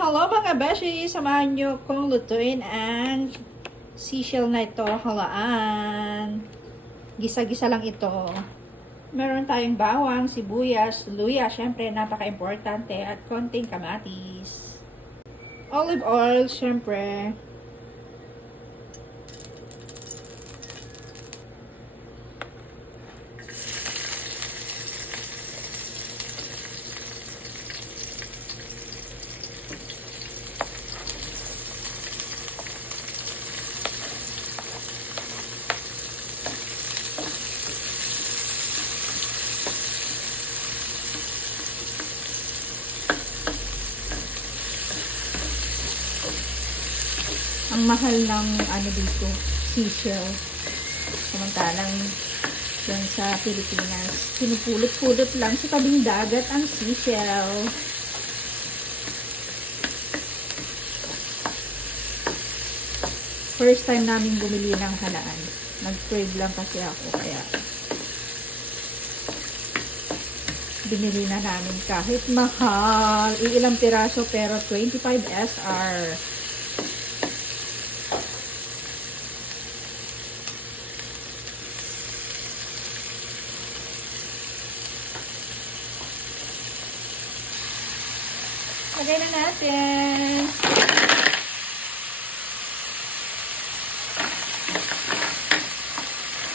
Hello mga beshi! Samahan nyo kong lutuin ang seashell na ito, halaan. Gisa-gisa lang ito. Meron tayong bawang, sibuyas, luya, syempre napaka-importante, at konting kamatis. Olive oil, syempre. Ang mahal ng dito, seashell. Samantalang yan sa Pilipinas, pinupulot-pulot lang sa tabing dagat ang seashell. First time namin bumili ng halaan. Nag-crave lang kasi ako, kaya binili na namin kahit mahal. Ilang piraso pero 25 SR. Lagay na natin.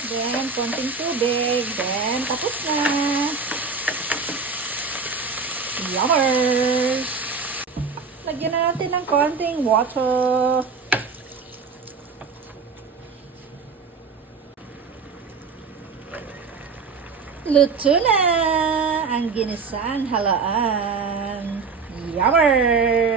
Then, konting tubig. Then, tapos na. Yummers! Lagyan na natin ng konting water. Luto na ang ginisang halaan. Yummer!